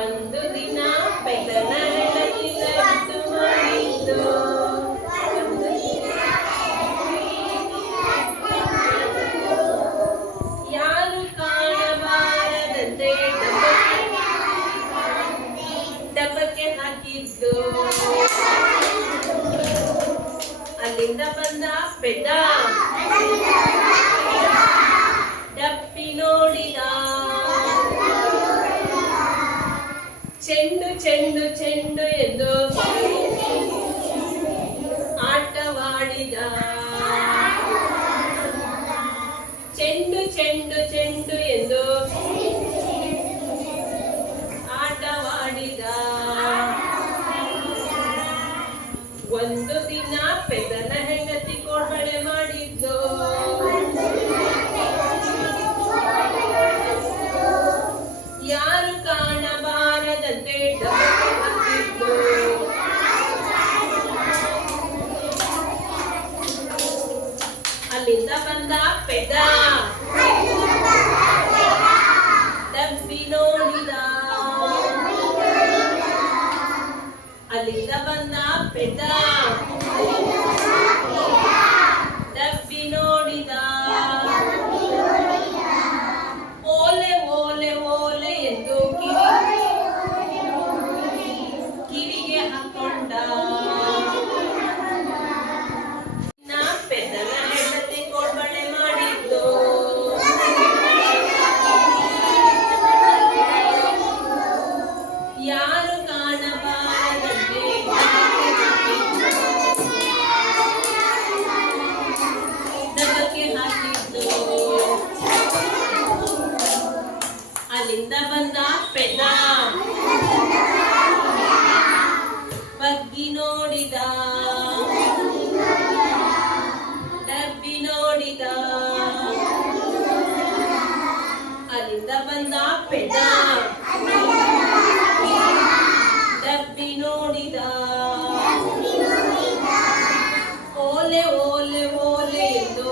ಒಂದು ದಿನ ಪೆದ್ದನ ಹೆಂಡತಿ ಲಡ್ಡು ಮಾಡಿದ್ದು. ಯಾರು ಕಾಣಬಾರದಂತೆ ಡಬ್ಬಕ್ಕೆ ಹಾಕಿದ್ದು. ಅಲ್ಲಿಂದ ಬಂದ ಪೆದ್ದ ಡಬ್ಬಿ ನೋಡಿದ. ಚೆಂಡು ಚೆಂಡು ಚೆಂಡು ಎಂದು ಆಟವಾಡಿದ. ಚೆಂಡು ಚೆಂಡು ಚೆಂಡು ಎಂದು ಆಟವಾಡಿದ. ಒಂದು ದಿನ ಪೆದ್ದನ ಹೆಂಡತಿ ಕೋಡ್ಬಳೆ ಮಾಡಿದ್ದು. ಯಾರು ಕಾಣಬಾರದಂತೆ ಡಬ್ಬಕ್ಕೆ ಹಾಕಿದ್ದು. ಅಲ್ಲಿಂದ ಬಂದ ಪೆದ್ದ ಡಬ್ಬಿ ನೋಡಿದ. ಅಲ್ಲಿಂದ ಬಂದ ಪೆದ್ದ ಡಬ್ಬಿ ನೋಡಿದ. ಓಲೆ ಓಲೆ ಓಲೆ ಎಂದು ಕಿವಿಗೆ ಹಾಕೊಂಡ. ಪೆದ್ದನ ಹೆಂಡತಿ ಕೋಡ್ಬಳೆ ಮಾಡಿದ್ದು. ಯಾರು ಕಾಣಬಾರದಂತೆ ಡಬ್ಬಕ್ಕೆ ಹಾಕಿದ್ದು. ಅಲ್ಲಿಂದ ಬಂದ ಪೆದ್ದ ಬಗ್ಗಿ ನೋಡಿದ. ಡಬ್ಬಿ ನೋಡಿದ. ಅಲ್ಲಿಂದ ಬಂದ ಪೆದ್ದ ಡಬ್ಬಿ ನೋಡಿದ. ಓಲೆ ಓಲೆ ಓಲೆ ಎಂದು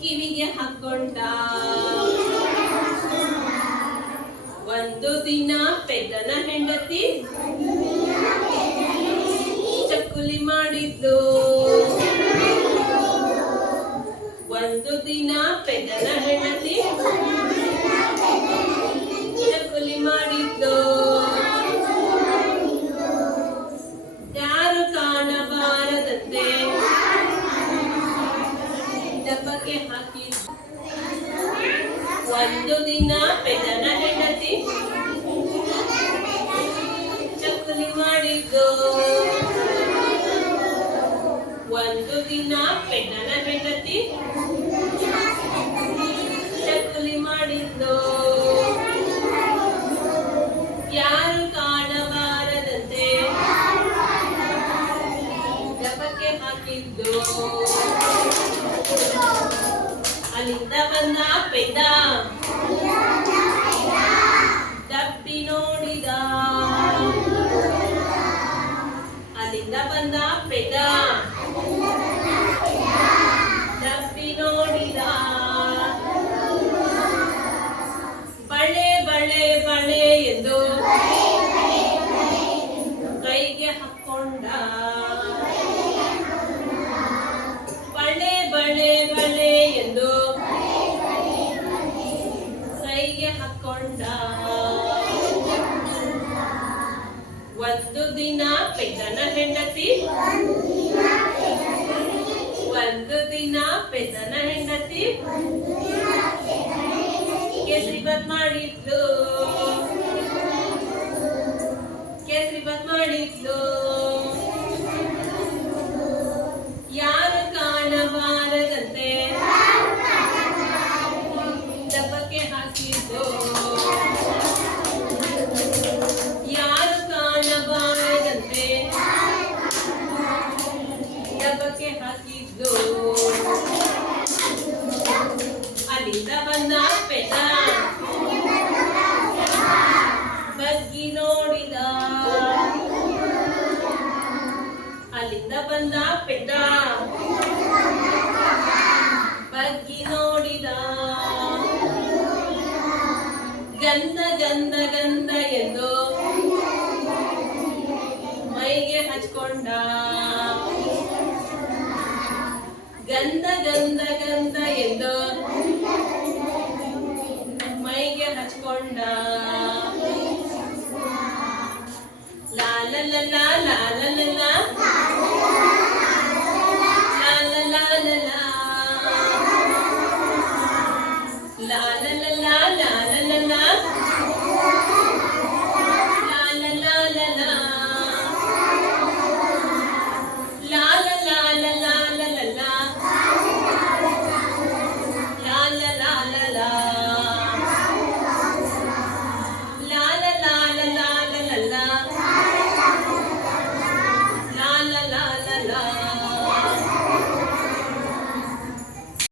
ಕಿವಿಗೆ ಹಾಕೊಂಡ. ಒಂದು ದಿನ ಪೆದ್ದನ ಹೆಂಡತಿ ಚಕ್ಕುಲಿ ಮಾಡಿದ್ಲು. ಒಂದು ದಿನ ಪೆದ್ದನ ಹೆಂಡತಿ ಚಕ್ಕುಲಿ ಮಾಡಿದ್ಲು. ಯಾರು ಕಾಣಬಾರದಂತೆ ಡಬ್ಬಕ್ಕೆ ಹಾಕಿದ್ದು. ಒಂದು ದಿನ ಪೆದ್ದನ ಹೆಂಡತಿ ಚಕ್ಕುಲಿ ಮಾಡಿದ್ದು. ಒಂದು ದಿನ ಪೆದ್ದನ ಹೆಂಡತಿ ಚಕ್ಕುಲಿ ಮಾಡಿದ್ದು. ಯಾರು ಕಾಣಬಾರದಂತೆ ಡಬ್ಬಕ್ಕೆ ಹಾಕಿದ್ದು. ಅಲ್ಲಿಂದ ಬಂದ ಪೆದ್ದ ಡಬ್ಬಿ ನೋಡಿದ. ಅಲ್ಲಿಂದ ಬಂದ ಪೆದ್ದ ಡಬ್ಬಿ ನೋಡಿದ. ಬಳೆ ಬಳೆ ಬಳೆ ಎಂದು ಕೈಗೆ ಹಾಕೊಂಡ. ಬಳೆ ಬಳೆ ಬಳೆ ಎಂದು ಕೈಗೆ ಹಾಕೊಂಡ. ಒಂದು ದಿನ ಪೆದ್ದನ ಹೆಂಡತಿ ಒಂದು ದಿನ ಪೆದ್ದನ ಹೆಂಡತಿ ಕೇಸರಿಬಾತ್ ಮಾಡಿದ್ಲು. ಕೇಸರಿಬಾತ್ ಮಾಡಿದ್ಲು. ಯಾರು ಕಾಣಬಾರದಂತೆ ಡಬ್ಬಕ್ಕೆ ಹಾಕಿದ್ದು. ಯಾರು ಕಾಣಬಾರದಂತೆ ಡಬ್ಬಕ್ಕೆ ಹಾಕಿದ್ದು. ಅಲ್ಲಿಂದ ಬಂದ ಪೆದ್ದ ಬಗ್ಗಿ ನೋಡಿದ. ಅಲ್ಲಿಂದ ಬಂದ ಪೆದ್ದ ಬಗ್ಗಿ ನೋಡಿದ. ಗಂಧ ಗಂಧ ಗಂಧ ಎಂದು ಮೈಗೆ ಹಚ್ಕೊಂಡ ಗಂಧ ಗಂಧ ಗಂಧ